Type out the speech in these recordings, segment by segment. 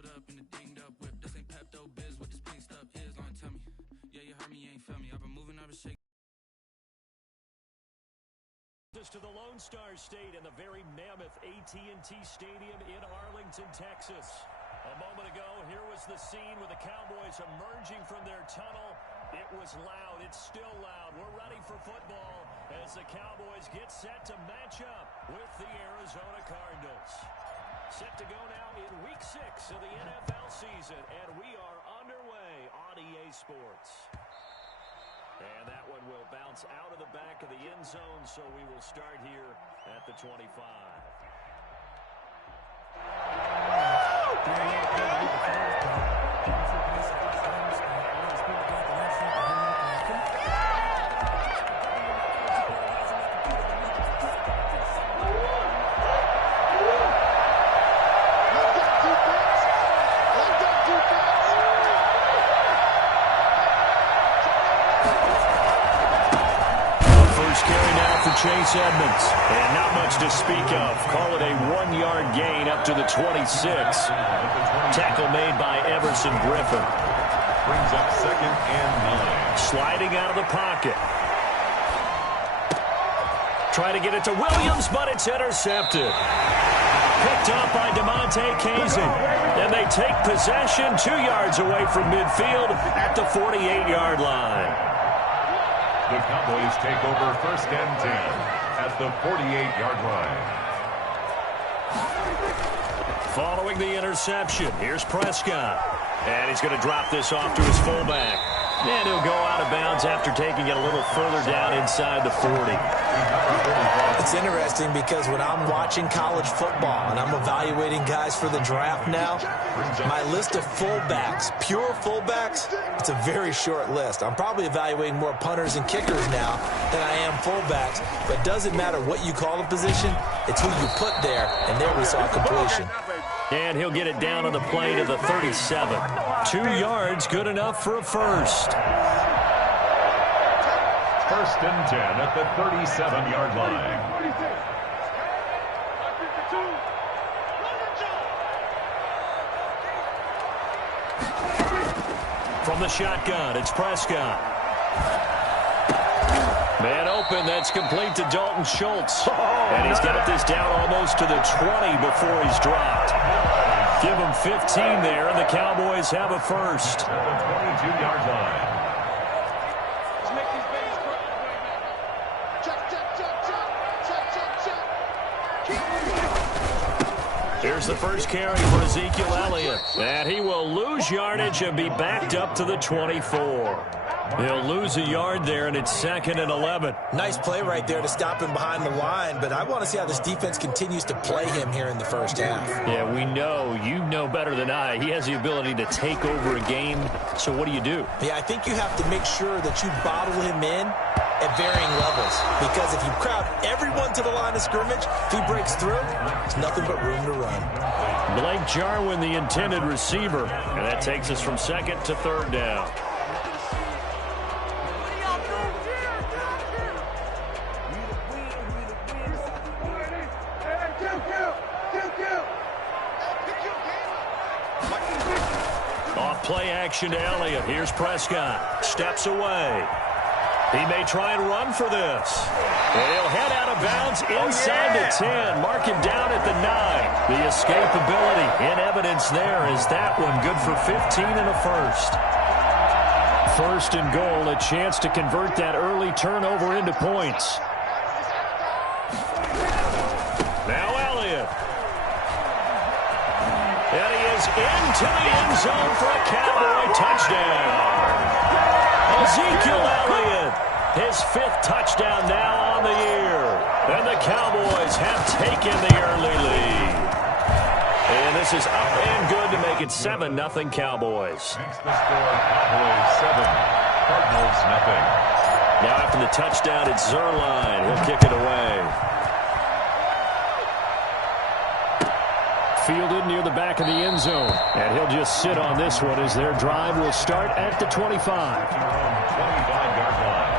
pulled up in the dinged up whip. This ain't Pepto Biz, what this pink stuff is. Long tell me, yeah, you heard me, you ain't felt me. I've been moving, I've been shaking. To the Lone Star State and the very mammoth AT&T Stadium in Arlington, Texas. A moment ago, here was the scene with the Cowboys emerging from their tunnel. It was loud. It's still loud. We're ready for football as the Cowboys get set to match up with the Arizona Cardinals. Set to go now in Week 6 of the NFL season, and we are underway on EA Sports. And that one will bounce out of the back of the end zone, so we will start here at the 25. Chase Edmonds, and not much to speak of. Call it a 1-yard gain up to the 26. Tackle made by Everson Griffin. Brings up 2nd and 9. Sliding out of the pocket. Try to get it to Williams, but it's intercepted. Picked up by DeMonte Kazin. And they take possession 2 yards away from midfield at the 48-yard line. The Cowboys take over 1st and 10 at the 48-yard line. Following the interception, here's Prescott. And he's going to drop this off to his fullback. And he'll go out of bounds after taking it a little further down inside the 40. It's interesting because when I'm watching college football and I'm evaluating guys for the draft now, my list of fullbacks, pure fullbacks, it's a very short list. I'm probably evaluating more punters and kickers now than I am fullbacks, but it doesn't matter what you call the position, it's who you put there, and there we saw completion. And he'll get it down on the play to the 37. 2 yards, good enough for a first. 1st and 10 at the 37-yard line. From the shotgun, it's Prescott. Man open, that's complete to Dalton Schultz. And he's got this down almost to the 20 before he's dropped. Give him 15 there, and the Cowboys have a first. At the 22-yard line. Here's the first carry for Ezekiel Elliott. And he will lose yardage and be backed up to the 24. He'll lose a yard there, and it's 2nd and 11. Nice play right there to stop him behind the line, but I want to see how this defense continues to play him here in the first half. Yeah, we know. You know better than I. He has the ability to take over a game, so what do you do? Yeah, I think you have to make sure that you bottle him in at varying levels, because if you crowd everyone to the line of scrimmage, if he breaks through, there's nothing but room to run. Blake Jarwin, the intended receiver, and that takes us from 2nd to 3rd down. Play action to Elliott. Here's Prescott. Steps away. He may try and run for this. And he'll head out of bounds inside the 10. Mark him down at the 9. The escapability in evidence there is that one good for 15 and a first. 1st and goal, a chance to convert that early turnover into points. Now Elliott. And he is into the end zone for a Cowboy touchdown. Ezekiel Elliott, his 5th touchdown now on the year. And the Cowboys have taken the early lead. And this is up and good to make it 7-0 Cowboys. Makes the score Cowboys 7, Cardinals nothing. Now after the touchdown, it's Zuerlein. He'll kick it away. Fielded near the back of the end zone. And he'll just sit on this one as their drive will start at the 25. 25-yard line.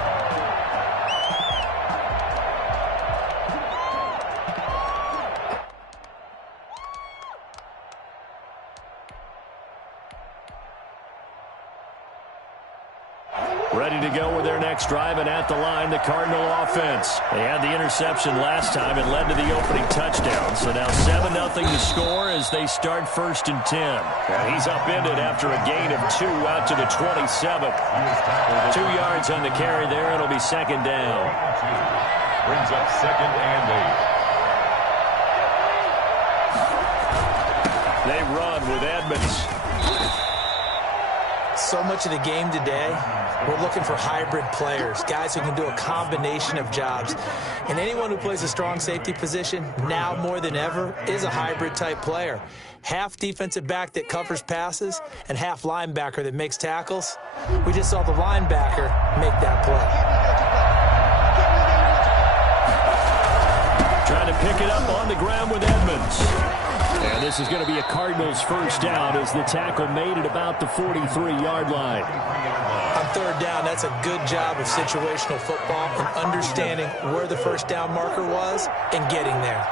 to go with their next drive, and at the line, the Cardinal offense. They had the interception last time. It led to the opening touchdown. So now 7-0 to score as they start 1st and 10. And he's upended after a gain of 2 out to the 27. 2 yards on the carry there. It'll be 2nd down. Brings up 2nd and 8. They run with Edmonds. So much of the game today, we're looking for hybrid players, guys who can do a combination of jobs. And anyone who plays a strong safety position, now more than ever, is a hybrid-type player. Half defensive back that covers passes and half linebacker that makes tackles. We just saw the linebacker make that play. Trying to pick it up on the ground with Edmonds. And this is going to be a Cardinals 1st down as the tackle made it about the 43-yard line. On 3rd down, that's a good job of situational football and understanding where the 1st down marker was and getting there.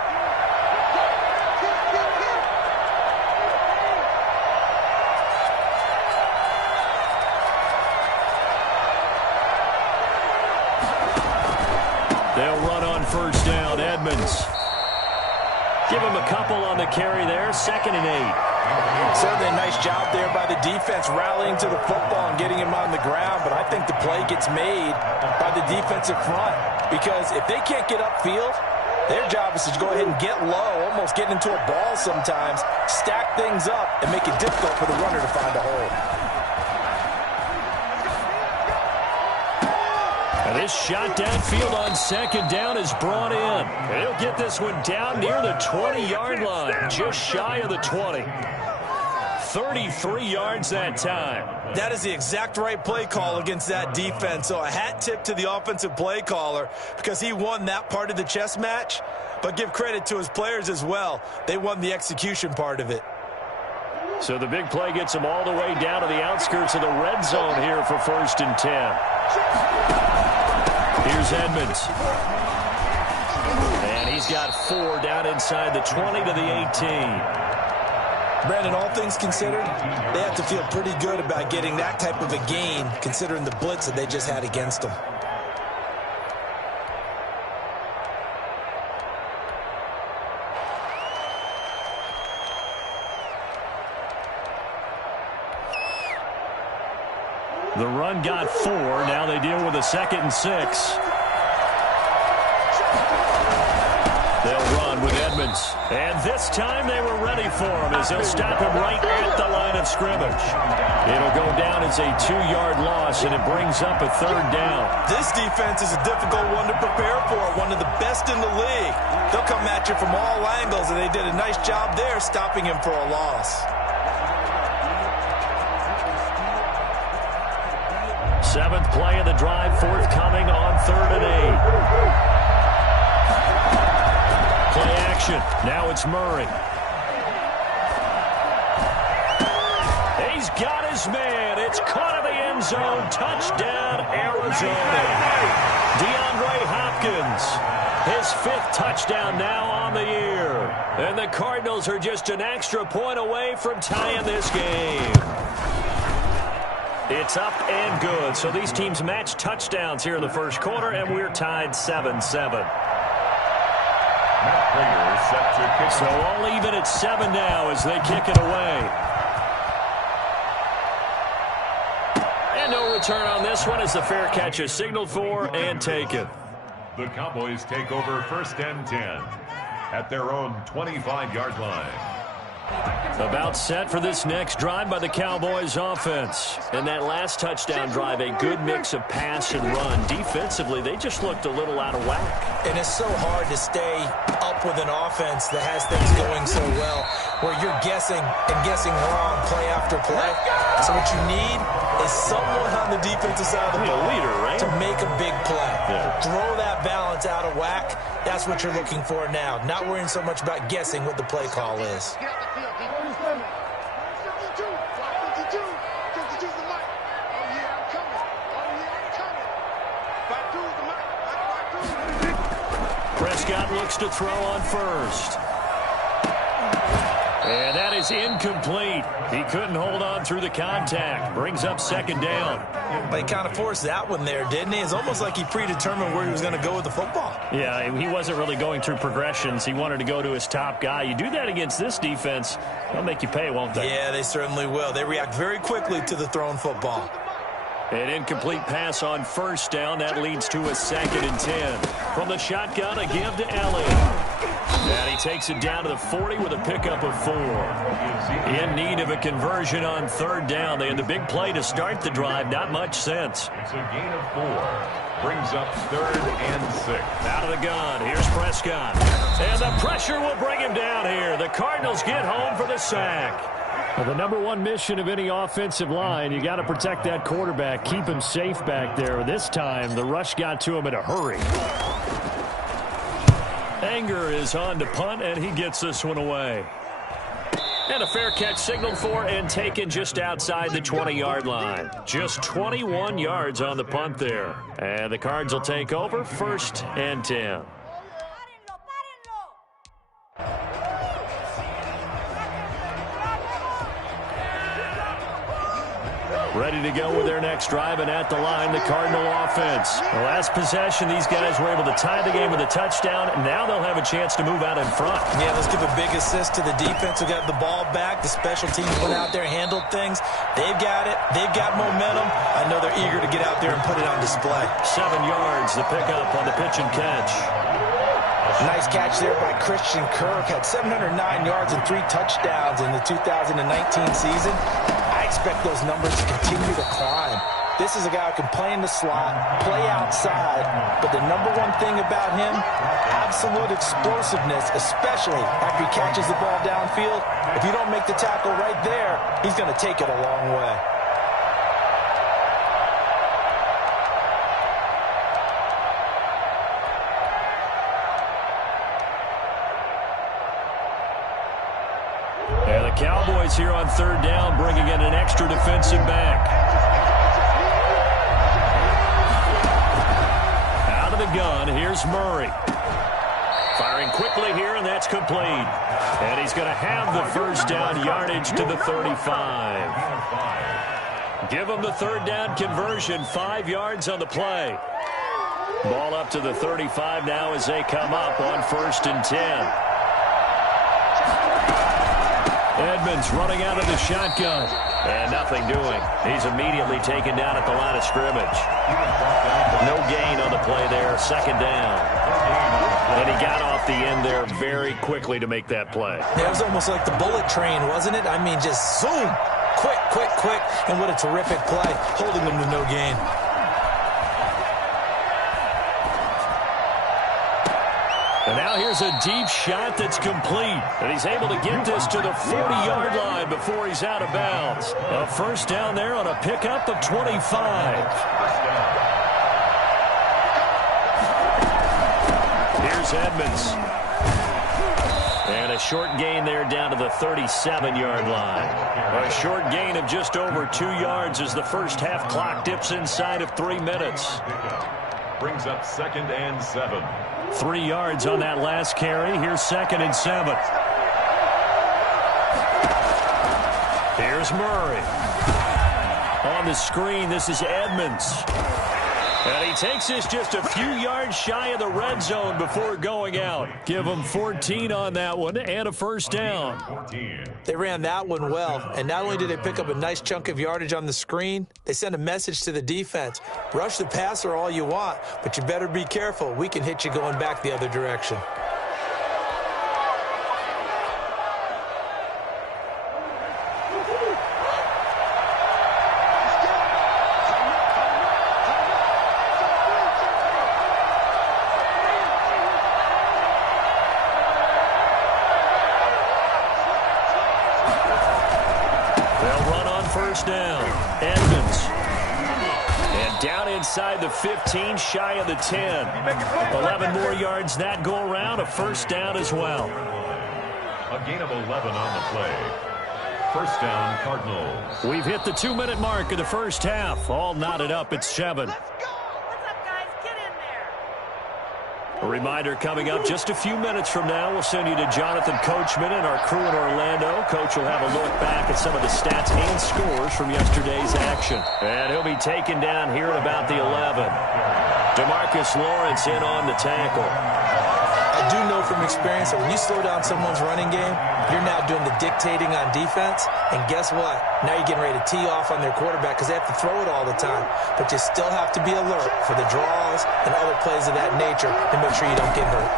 They'll run on 1st down. Edmonds. Give him a couple on the carry there. 2nd and 8. Certainly a nice job there by the defense rallying to the football and getting him on the ground, but I think the play gets made by the defensive front because if they can't get upfield, their job is to go ahead and get low, almost get into a ball sometimes, stack things up, and make it difficult for the runner to find a hole. And this shot downfield on 2nd down is brought in. And he'll get this one down near the 20-yard line, just shy of the 20. 33 yards that time. That is the exact right play call against that defense. So a hat tip to the offensive play caller because he won that part of the chess match. But give credit to his players as well. They won the execution part of it. So the big play gets them all the way down to the outskirts of the red zone here for 1st and 10. Here's Edmonds. And he's got 4 down inside the 20 to the 18. Brandon, all things considered, they have to feel pretty good about getting that type of a gain considering the blitz that they just had against them. The run got 4. Now they deal with a 2nd and 6. They'll run with Edmonds. And this time they were ready for him as they'll stop him right at the line of scrimmage. It'll go down as a 2-yard loss, and it brings up a 3rd down. This defense is a difficult one to prepare for, one of the best in the league. They'll come at you from all angles, and they did a nice job there stopping him for a loss. 7th play of the drive forthcoming on 3rd and 8. Play action. Now it's Murray. He's got his man. It's caught in the end zone. Touchdown, Arizona. DeAndre Hopkins. His 5th touchdown now on the year. And the Cardinals are just an extra point away from tying this game. It's up and good. So these teams match touchdowns here in the 1st quarter, and we're tied 7-7. Matt Prater set to kick. So all even at 7 now as they kick it away. And no return on this one as the fair catch is signaled for and taken. The Cowboys take over 1st and 10 at their own 25-yard line. About set for this next drive by the Cowboys offense. And that last touchdown drive, a good mix of pass and run. Defensively, they just looked a little out of whack. And it's so hard to stay up with an offense that has things going so well, where you're guessing and guessing wrong play after play. So what you need is someone on the defensive side of the ball leader, right? to make a big play. Yeah. Throw that balance out of whack. That's what you're looking for now. Not worrying so much about guessing what the play call is. Prescott looks to throw on 1st. And that is incomplete. He couldn't hold on through the contact. Brings up second down. But he kind of forced that one there, didn't he? It's almost like he predetermined where he was going to go with the football. Yeah, he wasn't really going through progressions. He wanted to go to his top guy. You do that against this defense, they'll make you pay, won't they? Yeah, they certainly will. They react very quickly to the thrown football. An incomplete pass on first down. That leads to a 2nd and 10. From the shotgun, a give to Elliott. And he takes it down to the 40 with a pickup of 4. In need of a conversion on 3rd down. They had the big play to start the drive. Not much sense. It's a gain of 4. Brings up 3rd and 6. Out of the gun. Here's Prescott. And the pressure will bring him down here. The Cardinals get home for the sack. Well, the number one mission of any offensive line, you got to protect that quarterback, keep him safe back there. This time, the rush got to him in a hurry. Anger is on to punt, and he gets this one away. And a fair catch signaled for and taken just outside the 20-yard line. Just 21 yards on the punt there. And the Cards will take over 1st and 10. Ready to go with their next drive, and at the line, the Cardinal offense. The last possession, these guys were able to tie the game with a touchdown, and now they'll have a chance to move out in front. Yeah, let's give a big assist to the defense who got the ball back. The special teams went out there, handled things. They've got it. They've got momentum. I know they're eager to get out there and put it on display. 7 yards, the pickup on the pitch and catch. Nice catch there by Christian Kirk. Had 709 yards and 3 touchdowns in the 2019 season. I expect those numbers to continue to climb. This is a guy who can play in the slot, play outside, but the number one thing about him, absolute explosiveness, especially after he catches the ball downfield. If you don't make the tackle right there, he's going to take it a long way. And the Cowboys here on 3rd down, bringing in an extra defensive back. Out of the gun, here's Murray. Firing quickly here, and that's complete. And he's going to have the 1st down yardage to the 35. Give him the 3rd down conversion, 5 yards on the play. Ball up to the 35 now as they come up on 1st and 10. Edmonds running out of the shotgun. And nothing doing. He's immediately taken down at the line of scrimmage. No gain on the play there. 2nd down. And he got off the end there very quickly to make that play. Yeah, it was almost like the bullet train, wasn't it? I mean, just zoom. Quick, quick, quick. And what a terrific play. Holding them to no gain. And now here's a deep shot that's complete. And he's able to get this to the 40-yard line before he's out of bounds. A 1st down there on a pickup of 25. Here's Edmonds. And a short gain there down to the 37-yard line. A short gain of just over 2 yards as the first half clock dips inside of 3 minutes. Brings up 2nd and 7. 3 yards on that last carry. Here's 2nd and 7. Here's Murray. On the screen, this is Edmonds. And he takes this just a few yards shy of the red zone before going out. Give him 14 on that one and a 1st down. They ran that one well, and not only did they pick up a nice chunk of yardage on the screen, they sent a message to the defense. Rush the passer all you want, but you better be careful. We can hit you going back the other direction. Inside the 15, shy of the 10. 11 more yards that go around, a 1st down as well. A gain of 11 on the play. 1st down, Cardinals. We've hit the 2-minute mark of the first half. All knotted up at 7. Let's go. What's up, guys? Get in there. A reminder coming up just a few minutes from now, we'll send you to Jonathan Coachman and our crew in Orlando. Coach will have a look back at some of the stats and scores from yesterday's action. And he'll be taken down here at about the 11. DeMarcus Lawrence in on the tackle. I do know from experience that when you slow down someone's running game, you're now doing the dictating on defense. And guess what? Now you're getting ready to tee off on their quarterback because they have to throw it all the time. But you still have to be alert for the draws and other plays of that nature to make sure you don't get hurt.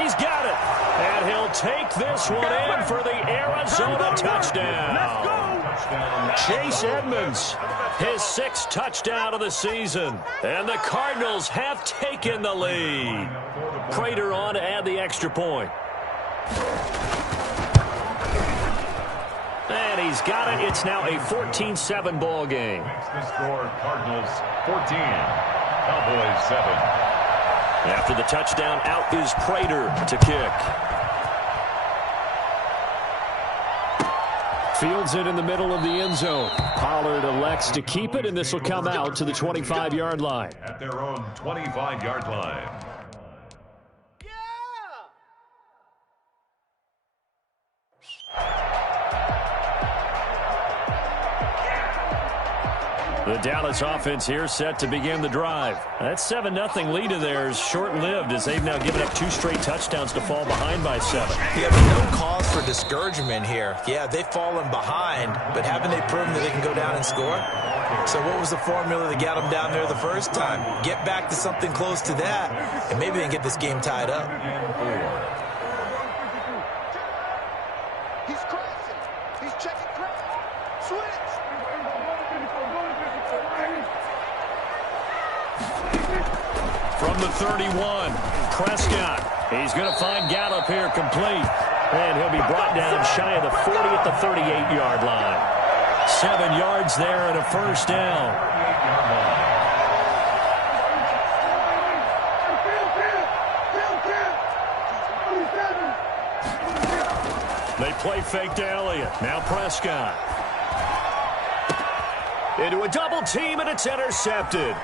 He's got it. And he'll take this one in for the Arizona touchdown. Chase Edmonds, his 6th touchdown of the season. And the Cardinals have taken the lead. Prater on to add the extra point. And he's got it. It's now a 14-7 ball game. Makes the score Cardinals 14, Cowboys 7. After the touchdown, out is Prater to kick. Fields it in the middle of the end zone. Pollard elects to keep it, and this will come out to the 25-yard line. At their own 25-yard line. The Dallas offense here set to begin the drive. That 7-0 lead of theirs short-lived as they've now given up 2 straight touchdowns to fall behind by 7. Yeah, but no cause for discouragement here. Yeah, they've fallen behind, but haven't they proven that they can go down and score? So what was the formula that got them down there the first time? Get back to something close to that, and maybe they can get this game tied up. He's crossing. He's checking cross. Switch. From the 31, Prescott. He's going to find Gallup here complete. And he'll be brought down shy of the 40 at the 38-yard line. 7 yards there and a first down. They play fake to Elliott. Now Prescott. Into a double team, and it's intercepted.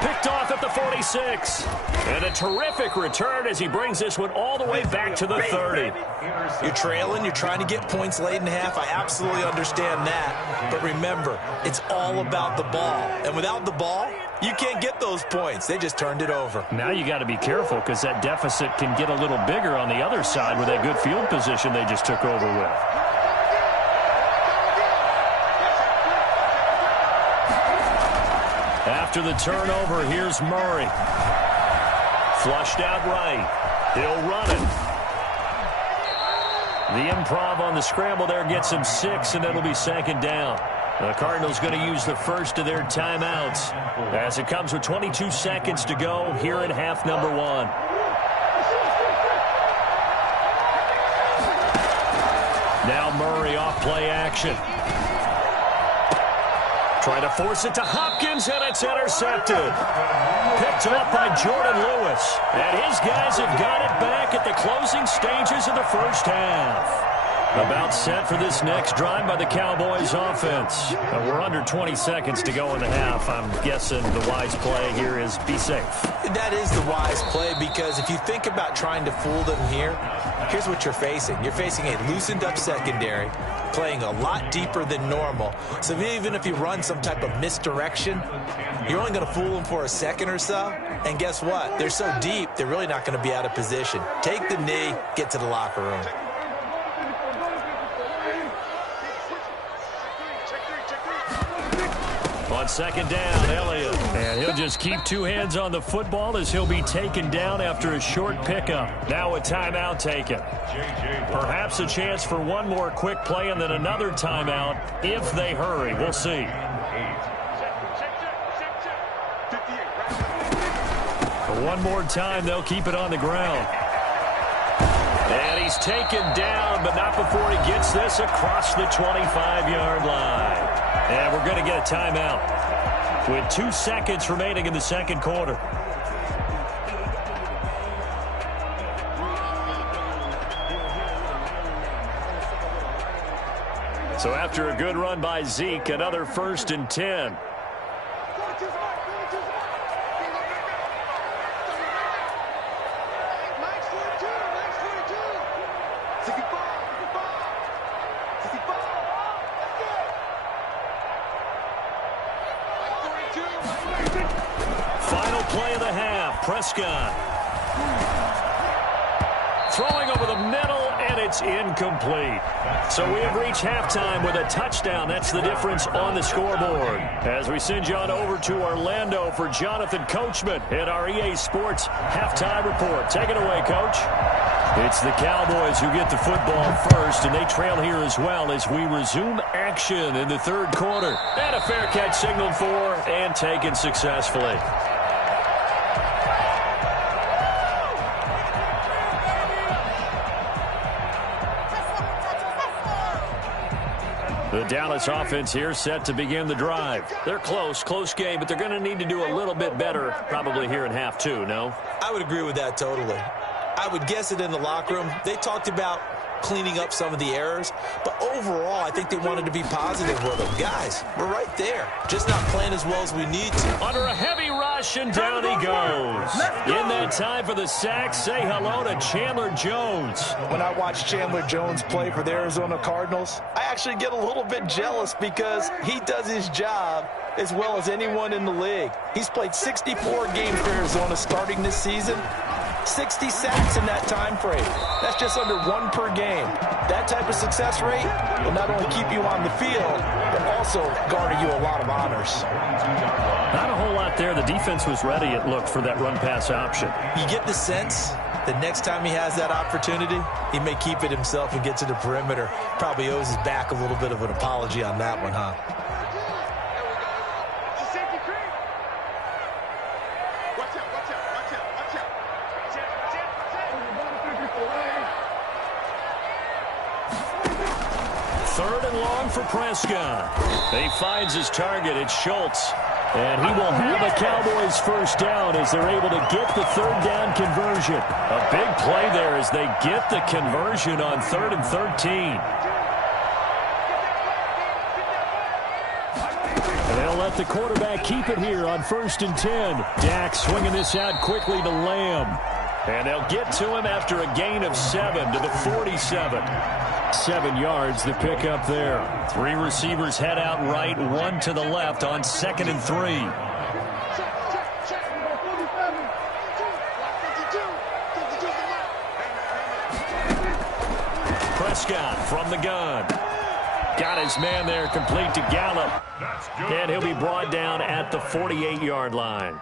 Picked off at the 46. And a terrific return as he brings this one all the way back to the 30. You're trailing. You're trying to get points late in half. I absolutely understand that. But remember, it's all about the ball. And without the ball, you can't get those points. They just turned it over. Now you got to be careful because that deficit can get a little bigger on the other side with that good field position they just took over with. After the turnover, here's Murray. Flushed out right. He'll run it. The improv on the scramble there gets him 6, and it'll be 2nd down. The Cardinals going to use the first of their timeouts as it comes with 22 seconds to go here in half number 1. Now Murray off play action. Trying to force it to Hopkins, and it's intercepted. Picked off by Jordan Lewis. And his guys have got it back at the closing stages of the first half. About set for this next drive by the Cowboys offense. We're under 20 seconds to go in the half. I'm guessing the wise play here is be safe. That is the wise play because if you think about trying to fool them here, here's what you're facing. You're facing a loosened up secondary, playing a lot deeper than normal. So even if you run some type of misdirection, you're only going to fool them for a second or so. And guess what? They're so deep, they're really not going to be out of position. Take the knee, get to the locker room. On 2nd down, Elliott. And he'll just keep 2 hands on the football as he'll be taken down after a short pickup. Now a timeout taken. Perhaps a chance for one more quick play and then another timeout if they hurry. We'll see. For one more time, they'll keep it on the ground. And he's taken down, but not before he gets this across the 25-yard line. And we're going to get a timeout with 2 seconds remaining in the second quarter. So after a good run by Zeke, another 1st and 10. play of the half. Prescott throwing over the middle, and it's incomplete. So we have reached halftime with a touchdown. That's the difference on the scoreboard. As we send you on over to Orlando for Jonathan Coachman in our EA Sports halftime report. Take it away, Coach. It's the Cowboys who get the football first, and they trail here as well as we resume action in the third quarter. And a fair catch signaled for and taken successfully. The Dallas offense here set to begin the drive. They're close game, but they're going to need to do a little bit better probably here in half two, no? I would agree with that totally. I would guess it in the locker room. They talked about cleaning up some of the errors, but overall, I think they wanted to be positive with them. Guys, we're right there, just not playing as well as we need to. Under a heavy rush, and down he goes. In that time for the sack, say hello to Chandler Jones. When I watch Chandler Jones play for the Arizona Cardinals, I actually get a little bit jealous because he does his job as well as anyone in the league. He's played 64 games for Arizona starting this season. 60 sacks in that time frame. That's just under 1 per game. That type of success rate will not only keep you on the field, but also garner you a lot of honors. Not a whole lot there. The defense was ready, it looked, for that run-pass option. You get the sense that next time he has that opportunity, he may keep it himself and get to the perimeter. Probably owes his back a little bit of an apology on that one, huh? Third and long for Prescott. He finds his target. It's Schultz. And he will have a Cowboys first down as they're able to get the third down conversion. A big play there as they get the conversion on 3rd and 13. They'll let the quarterback keep it here on 1st and 10. Dak swinging this out quickly to Lamb. And they'll get to him after a gain of 7 to the 47. 7 yards the pick up there. 3 receivers head out right, 1 to the left on 2nd and 3. Prescott from the gun. Got his man there, complete to Gallup. And he'll be brought down at the 48-yard line.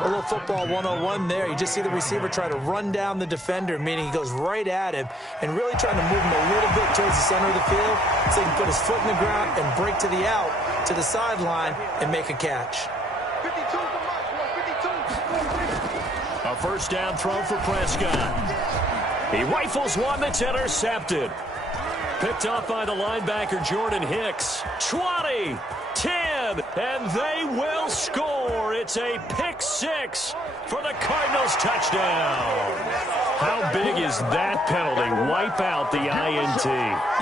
A little football 101 there. You just see the receiver try to run down the defender, meaning he goes right at him and really trying to move him a little bit towards the center of the field so he can put his foot in the ground and break to the out, to the sideline, and make a catch. 52 A first down throw for Prescott. He rifles one that's intercepted. Picked off by the linebacker, Jordan Hicks. 20, 10, and they will score. It's a pick 6 for the Cardinals touchdown. How big is that penalty? Wipe out the INT.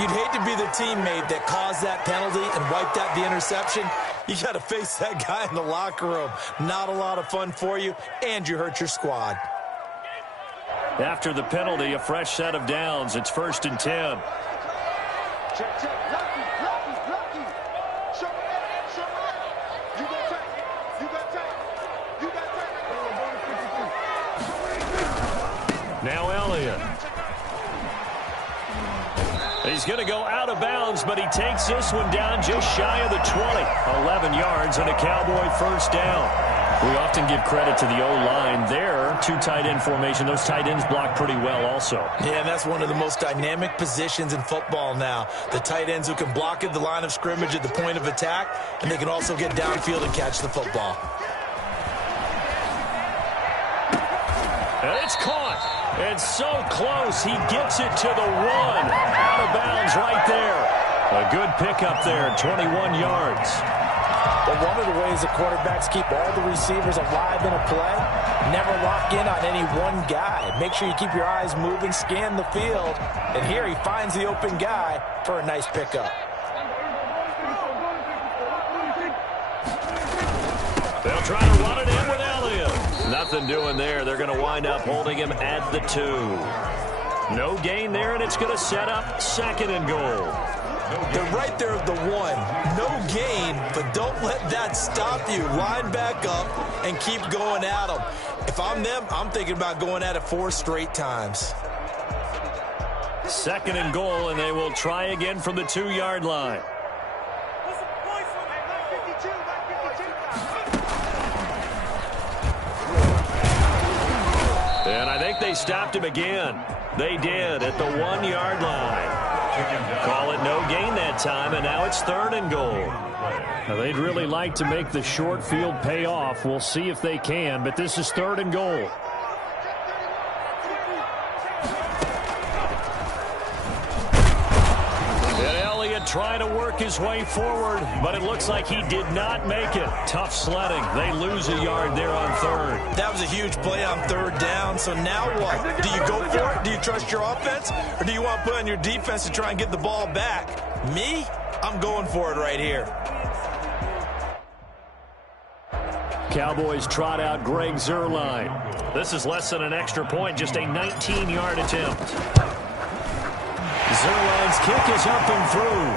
You'd hate to be the teammate that caused that penalty and wiped out the interception. You got to face that guy in the locker room. Not a lot of fun for you, and you hurt your squad. After the penalty, a fresh set of downs. It's 1st and 10. Check. Lucky. Show me that. You got time. Now Elliott. He's going to go out of bounds, but he takes this one down just shy of the 20. 11 yards and a Cowboy first down. We often give credit to the O-line there. 2 tight end formation. Those tight ends block pretty well also. Yeah, and that's one of the most dynamic positions in football now. The tight ends who can block at the line of scrimmage at the point of attack, and they can also get downfield and catch the football. And it's caught. And so close. He gets it to the 1. Out of bounds right there. A good pickup there, 21 yards. But one of the ways the quarterbacks keep all the receivers alive in a play, never lock in on any one guy. Make sure you keep your eyes moving, scan the field. And here he finds the open guy for a nice pickup. They'll try to run it in with Elliott. Nothing doing there. They're going to wind up holding him at the 2. No gain there, and it's going to set up 2nd and goal. They're right there at the 1. No gain, but don't let that stop you. Line back up and keep going at them. If I'm them, I'm thinking about going at it 4 straight times. 2nd and goal, and they will try again from the 2-yard line. And I think they stopped him again. They did at the 1-yard line. Call it no gain that time, and now it's 3rd and goal. Now they'd really like to make the short field pay off. We'll see if they can, but this is 3rd and goal. And Elliott trying to work his way forward, but it looks like he did not make it. Tough sledding. They lose a yard there on 3rd. That was a huge play on 3rd down, so now what? Do you go for it? Do you trust your offense? Or do you want to put on your defense to try and get the ball back? Me? I'm going for it right here. Cowboys trot out Greg Zuerlein. This is less than an extra point, just a 19-yard attempt. Zuerlein's kick is up and through.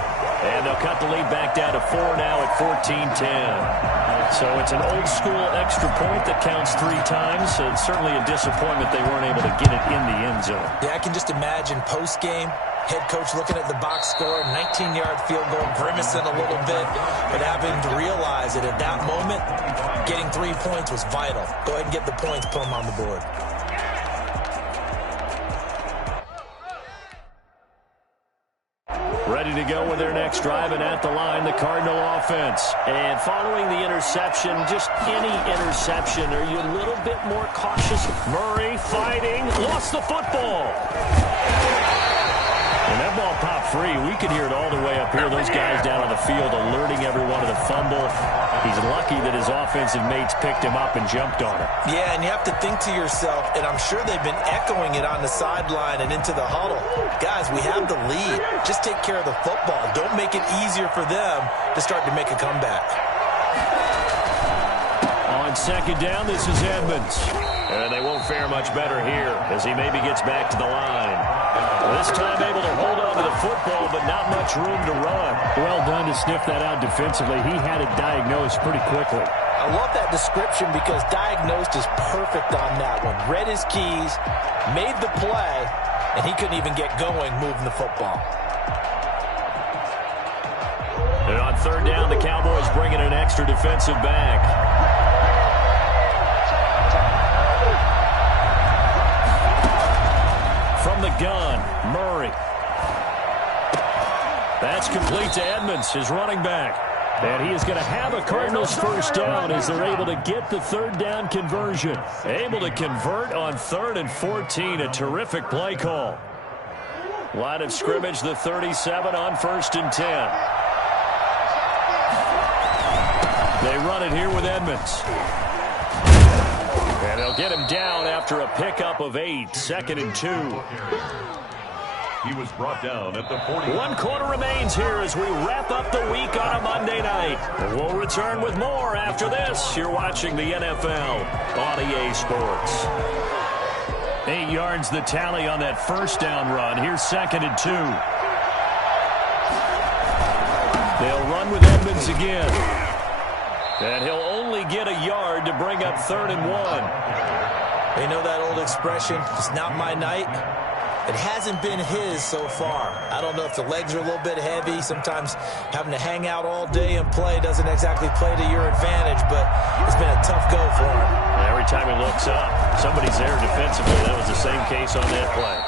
And they'll cut the lead back down to 4 now at 14-10. So it's an old-school extra point that counts 3 times. So it's certainly a disappointment they weren't able to get it in the end zone. Yeah, I can just imagine post-game, head coach looking at the box score, 19-yard field goal, grimacing a little bit, but having to realize that at that moment, getting 3 points was vital. Go ahead and get the points, put them on the board. Ready to go with their next drive, and at the line, the Cardinal offense. And following the interception, just any interception, are you a little bit more cautious? Murray fighting, lost the football. And that ball popped free. We could hear it all the way up here. Those guys down on the field alerting everyone of the fumble. He's lucky that his offensive mates picked him up and jumped on him. Yeah, and you have to think to yourself, and I'm sure they've been echoing it on the sideline and into the huddle. Guys, we have the lead. Just take care of the football. Don't make it easier for them to start to make a comeback. On 2nd down, this is Edmonds. And they won't fare much better here as he maybe gets back to the line. This time able to hold on to the football, but not much room to run. Well done to sniff that out defensively. He had it diagnosed pretty quickly. I love that description because diagnosed is perfect on that one. Read his keys, made the play, and he couldn't even get going moving the football. And on 3rd down, the Cowboys bring in an extra defensive back. From the gun, Murray. That's complete to Edmonds, his running back. And he is going to have a Cardinals first down as they're able to get the 3rd down conversion. Able to convert on 3rd and 14, a terrific play call. Line of scrimmage, the 37 on 1st and 10. They run it here with Edmonds. And they'll get him down after a pickup of 8, 2nd and 2. He was brought down at the 40. 1 quarter remains here as we wrap up the week on a Monday night. And we'll return with more after this. You're watching the NFL on EA Sports. 8 yards the tally on that first down run. Here's 2nd and 2. They'll run with Edmonds again. And he'll only get a yard to bring up 3rd and 1. You know that old expression, it's not my night? It hasn't been his so far. I don't know if the legs are a little bit heavy. Sometimes having to hang out all day and play doesn't exactly play to your advantage, but it's been a tough go for him. Every time he looks up, somebody's there defensively. That was the same case on that play.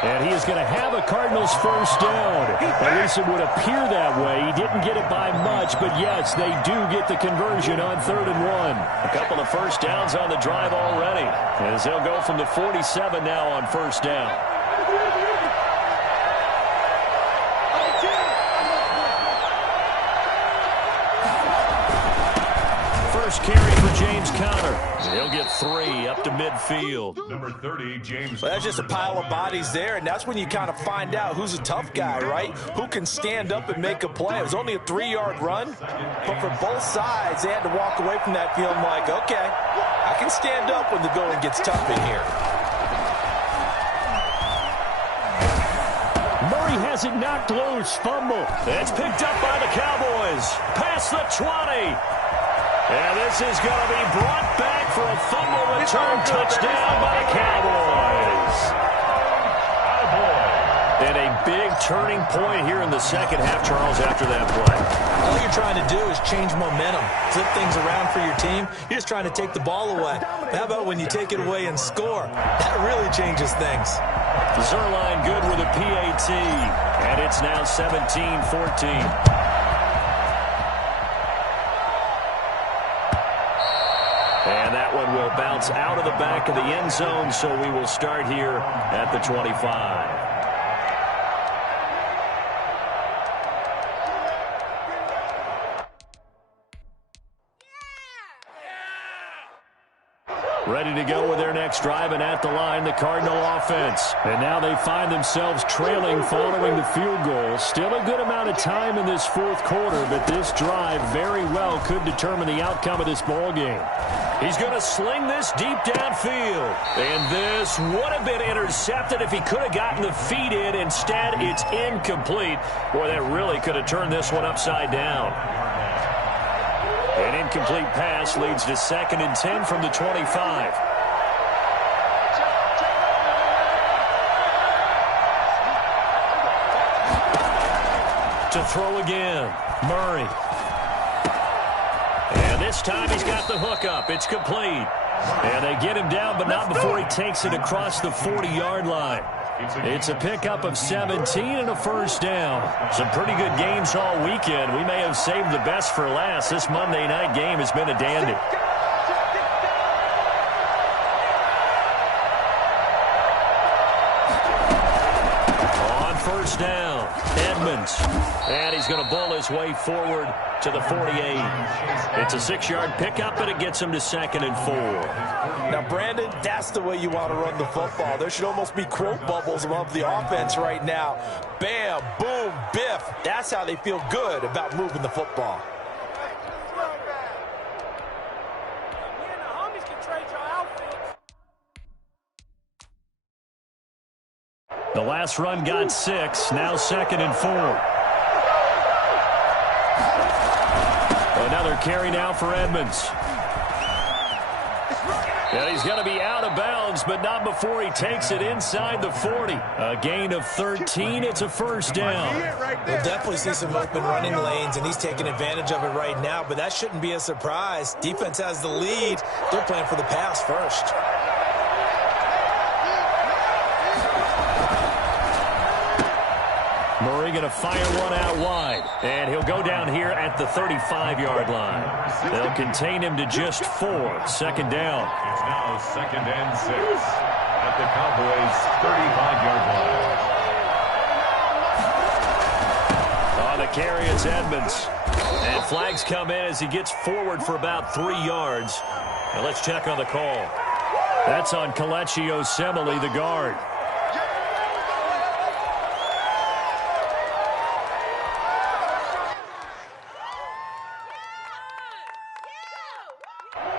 And he is going to have a Cardinals first down. At least it would appear that way. He didn't get it by much, but yes, they do get the conversion on 3rd and 1. A couple of first downs on the drive already, as they'll go from the 47 now on first down. First carry for James Conner. He'll get 3 up to midfield. Number 30, James. Well, that's just a pile of bodies there, and that's when you kind of find out who's a tough guy, right? Who can stand up and make a play. It was only a 3-yard run, but for both sides, they had to walk away from that feeling like, okay, I can stand up when the going gets tough in here. Murray Murray has it knocked loose. Fumble. It's picked up by the Cowboys. Past the 20. And this is going to be brought back for a fumble return touchdown by the Cowboys. And a big turning point here in the second half, Charles, after that play. All you're trying to do is change momentum, flip things around for your team. You're just trying to take the ball away. How about when you take it away and score? That really changes things. Zuerlein good with a PAT, and it's now 17-14. And that one will bounce out of the back of the end zone, so we will start here at the 25. Ready to go with their next drive, and at the line, the Cardinal offense. And now they find themselves trailing following the field goal. Still a good amount of time in this fourth quarter, but this drive very well could determine the outcome of this ball game. He's going to sling this deep downfield. And this would have been intercepted if he could have gotten the feet in. Instead, it's incomplete. Boy, that really could have turned this one upside down. An incomplete pass leads to 2nd and 10 from the 25. To throw again, Murray. And this time he's got the hook up. It's complete. And they get him down, but not before he takes it across the 40-yard line. It's a pickup of 17 and a first down. Some pretty good games all weekend. We may have saved the best for last. This Monday night game has been a dandy. On first down, Edmonds. And he's going to bowl his way forward to the 48. It's a 6-yard pickup, and it gets him to 2nd and 4. Now, Brandon, that's the way you want to run the football. There should almost be quote bubbles above the offense right now. Bam, boom, biff. That's how they feel good about moving the football. The last run got 6, now 2nd and 4. Another carry now for Edmonds. And he's going to be out of bounds, but not before he takes it inside the 40. A gain of 13. It's a first down. We'll definitely see some open running lanes, and he's taking advantage of it right now, but that shouldn't be a surprise. Defense has the lead. They're playing for the pass first. Murray going to fire one out wide, and he'll go down here at the 35-yard line. They'll contain him to just 4. 2nd down. It's now 2nd and 6 at the Cowboys' 35-yard line. On the carry, it's Edmonds. And flags come in as he gets forward for about 3 yards. Now let's check on the call. That's on Kelechi Osemele, the guard.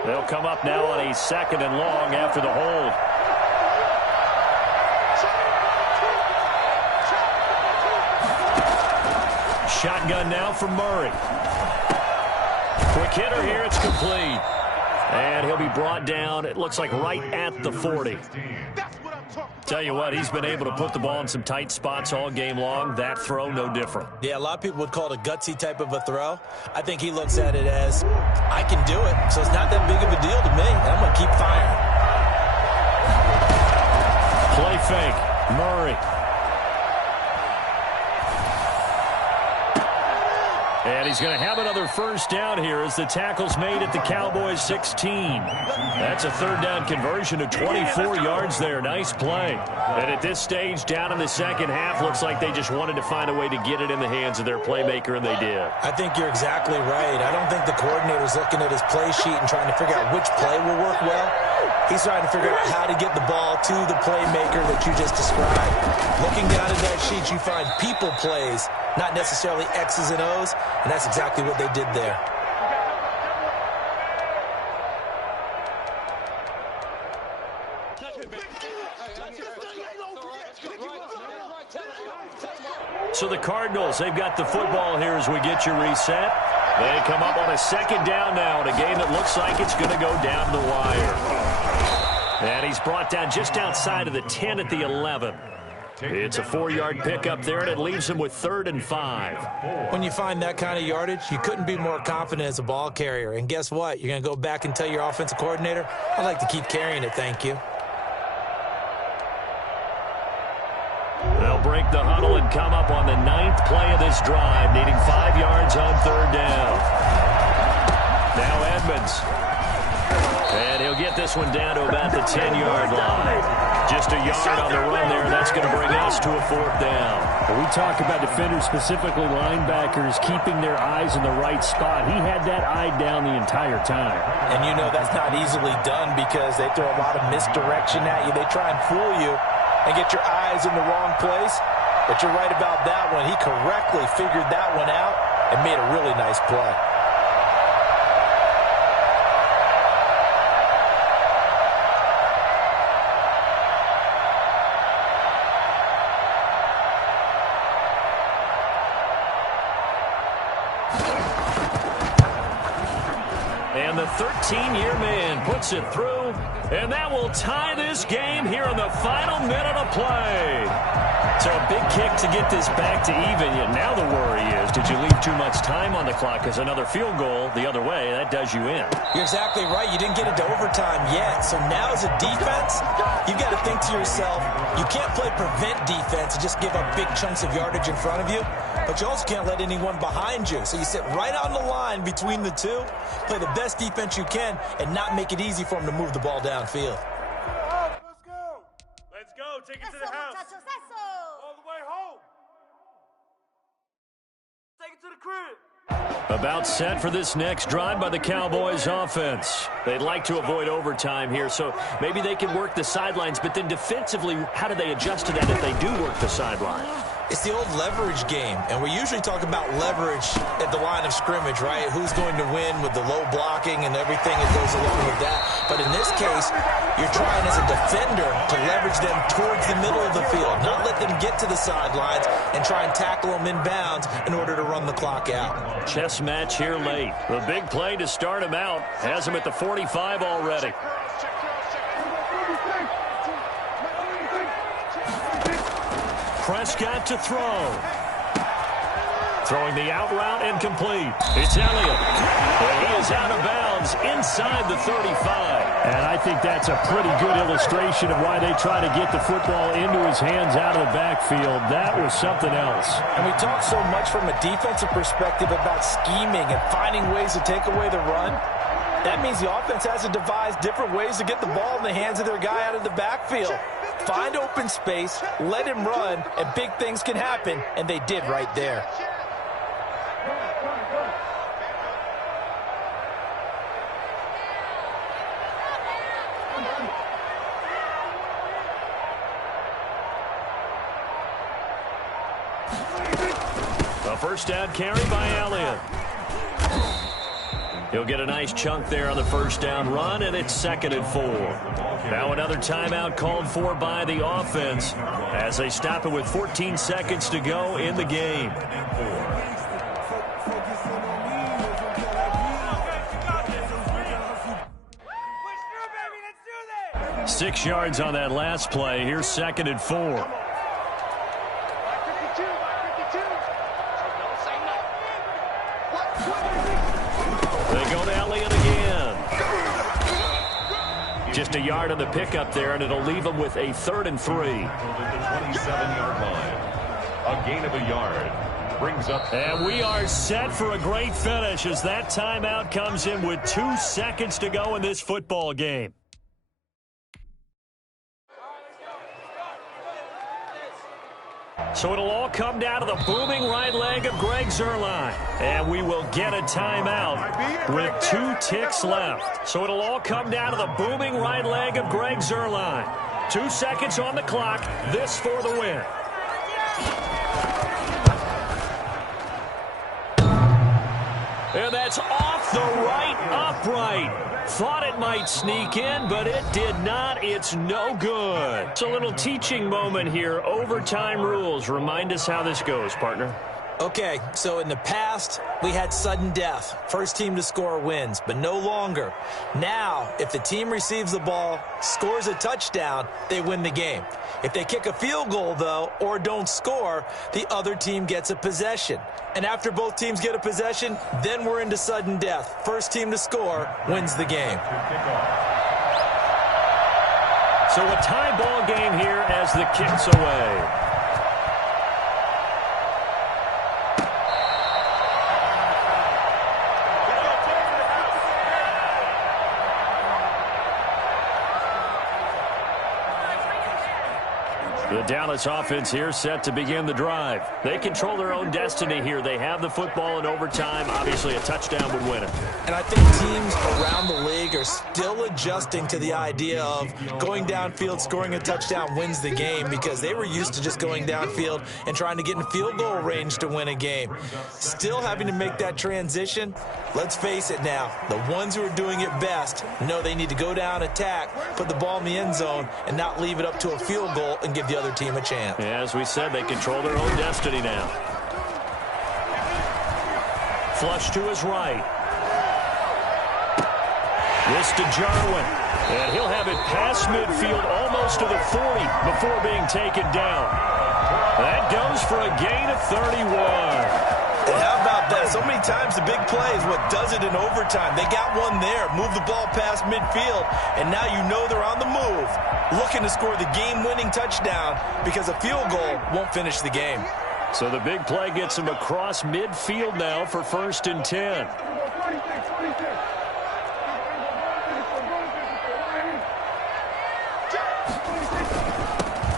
They'll come up now on a 2nd and long after the hold. Shotgun now from Murray. Quick hitter here, it's complete. And he'll be brought down, it looks like right at the 40. Tell you what, he's been able to put the ball in some tight spots all game long. That throw, no different. Yeah, a lot of people would call it a gutsy type of a throw. I think he looks at it as, I can do it, so it's not that big of a deal to me. I'm going to keep firing. Play fake, Murray. And he's going to have another first down here as the tackle's made at the Cowboys 16. That's a 3rd down conversion of 24 yards there. Nice play. And at this stage, down in the second half, looks like they just wanted to find a way to get it in the hands of their playmaker, and they did. I think you're exactly right. I don't think the coordinator's looking at his play sheet and trying to figure out which play will work well. He's trying to figure out how to get the ball to the playmaker that you just described. Looking down at that sheet, you find people plays, not necessarily X's and O's, and that's exactly what they did there. So the Cardinals, they've got the football here as we get you reset. They come up on a second down now in a game that looks like it's going to go down the wire. And he's brought down just outside of the 10 at the 11. It's a 4-yard pickup there, and it leaves him with 3rd and 5. When you find that kind of yardage, you couldn't be more confident as a ball carrier. And guess what? You're going to go back and tell your offensive coordinator, I'd like to keep carrying it, thank you. They'll break the huddle and come up on the 9th play of this drive, needing 5 yards on 3rd down. Now Edmonds. And he'll get this one down to about the 10-yard line. Just a yard on the run there, and that's going to bring us to a 4th down. When we talk about defenders, specifically linebackers, keeping their eyes in the right spot. He had that eye down the entire time. And you know that's not easily done because they throw a lot of misdirection at you. They try and fool you and get your eyes in the wrong place. But you're right about that one. He correctly figured that one out and made a really nice play. And the 13-year man puts it through, and that will tie this game here in the final minute of play. So a big kick to get this back to even. Yet now the worry is, did you leave too much time on the clock? Because another field goal the other way, that does you in. You're exactly right. You didn't get into overtime yet. So now as a defense, you've got to think to yourself, you can't play prevent defense and just give up big chunks of yardage in front of you. But you also can't let anyone behind you. So you sit right on the line between the two, play the best defense you can, and not make it easy for them to move the ball downfield. Let's go. Take it to the house. All the way home. Take it to the crib. About set for this next drive by the Cowboys offense. They'd like to avoid overtime here, so maybe they can work the sidelines, but then defensively, how do they adjust to that if they do work the sideline? It's the old leverage game, and we usually talk about leverage at the line of scrimmage, right? Who's going to win with the low blocking and everything that goes along with that. But in this case, you're trying as a defender to leverage them towards the middle of the field, not let them get to the sidelines and try and tackle them inbounds in order to run the clock out. Chess match here late. The big play to start him out has him at the 45 already. Prescott to throw. Throwing the out route and complete. It's Elliott. And he is out of bounds inside the 35. And I think that's a pretty good illustration of why they try to get the football into his hands out of the backfield. That was something else. And we talk so much from a defensive perspective about scheming and finding ways to take away the run. That means the offense has to devise different ways to get the ball in the hands of their guy out of the backfield. Find open space, let him run, and big things can happen, and they did right there. A first down carry by Elliott. He'll get a nice chunk there on the first down run, and it's 2nd and 4. Now another timeout called for by the offense as they stop it with 14 seconds to go in the game. Let's do this. 6 yards on that last play. Here's 2nd and 4. They go to Elliott again. Just a yard on the pickup there, and it'll leave them with a 3rd and 3. To the 27-yard line. A gain of a yard. Brings up. And we are set for a great finish as that timeout comes in with 2 seconds to go in this football game. So it'll all come down to the booming right leg of Greg Zuerlein. And we will get a timeout with 2 ticks left. So it'll all come down to the booming right leg of Greg Zuerlein. 2 seconds on the clock. This for the win. And that's off the right upright. Thought it might sneak in, but it did not. It's no good. It's a little teaching moment here. Overtime rules. Remind us how this goes, partner. Okay, so in the past, we had sudden death. First team to score wins, but no longer. Now, if the team receives the ball, scores a touchdown, they win the game. If they kick a field goal, though, or don't score, the other team gets a possession. And after both teams get a possession, then we're into sudden death. First team to score wins the game. So a tie ball game here as the kick's away. The Dallas offense here set to begin the drive. They control their own destiny here. They have the football in overtime. Obviously, a touchdown would win it. And I think teams around the league are still adjusting to the idea of going downfield, scoring a touchdown wins the game, because they were used to just going downfield and trying to get in field goal range to win a game. Still having to make that transition. Let's face it now, the ones who are doing it best know they need to go down, attack, put the ball in the end zone, and not leave it up to a field goal and give the other team a chance. As we said, they control their own destiny now. Flush to his right. This to Jarwin. And he'll have it past midfield almost to the 40 before being taken down. That goes for a gain of 31. And how about that? So many times the big play is what does it in overtime. They got one there, move the ball past midfield, and now you know they're on the move, looking to score the game-winning touchdown because a field goal won't finish the game. So the big play gets them across midfield now for 1st and 10.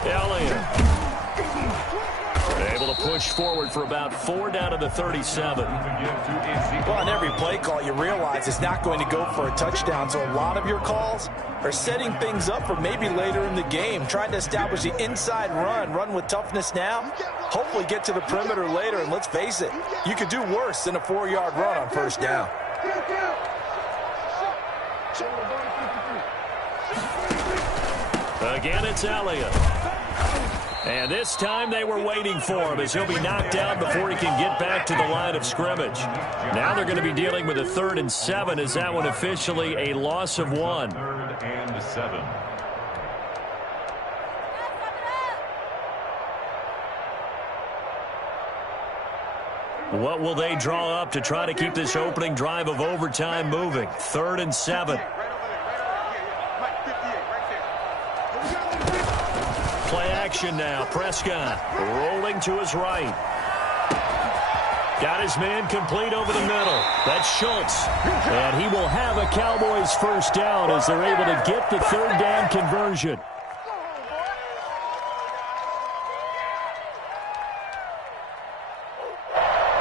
Elliott. Able to push forward for about 4 down to the 37. Well, on every play call, you realize it's not going to go for a touchdown, so a lot of your calls are setting things up for maybe later in the game, trying to establish the inside run with toughness now, hopefully get to the perimeter later, and let's face it, you could do worse than a 4-yard run on 1st down. Again, it's Elliott. And this time they were waiting for him as he'll be knocked down before he can get back to the line of scrimmage. Now they're going to be dealing with a 3rd and 7 as that one officially a loss of 1. 3rd and 7. What will they draw up to try to keep this opening drive of overtime moving? 3rd and 7. Play action now. Prescott rolling to his right. Got his man complete over the middle. That's Schultz. And he will have a Cowboys 1st down as they're able to get the 3rd down conversion.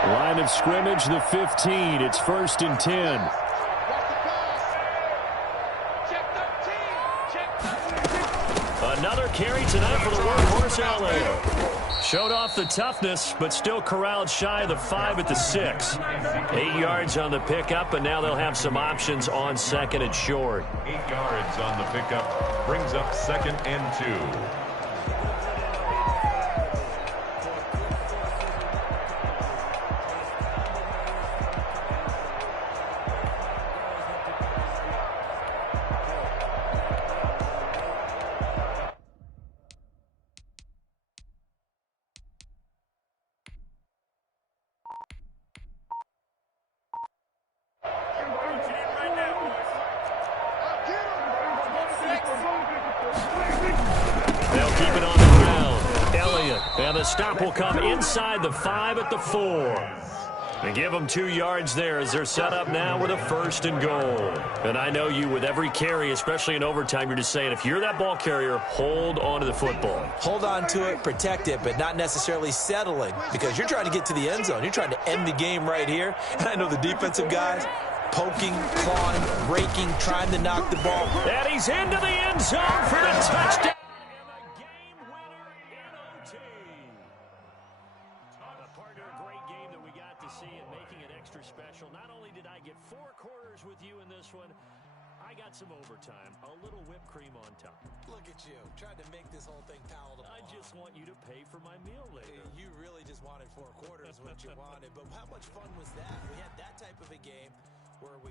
Line of scrimmage, the 15. It's 1st and 10. Another carry tonight for the workhorse Elliott. Showed off the toughness, but still corralled shy of the 5 at the 6. 8 yards on the pickup, and now they'll have some options on 2nd and short. 8 yards on the pickup brings up 2nd and 2. The stop will come inside the 5 at the 4. And give them 2 yards there as they're set up now with a 1st and goal. And I know you, with every carry, especially in overtime, you're just saying, if you're that ball carrier, hold on to the football. Hold on to it, protect it, but not necessarily settling, because you're trying to get to the end zone. You're trying to end the game right here. And I know the defensive guys poking, clawing, raking, trying to knock the ball. And he's into the end zone for the touchdown. Partner, a great game that we got to see and making it extra special. Not only did I get 4 quarters this one, I got some overtime, a little whipped cream on top. Look at you, trying to make this whole thing palatable. I just want you to pay for my meal later. You really just wanted 4 quarters what you wanted, but how much fun was that? We had that type of a game where we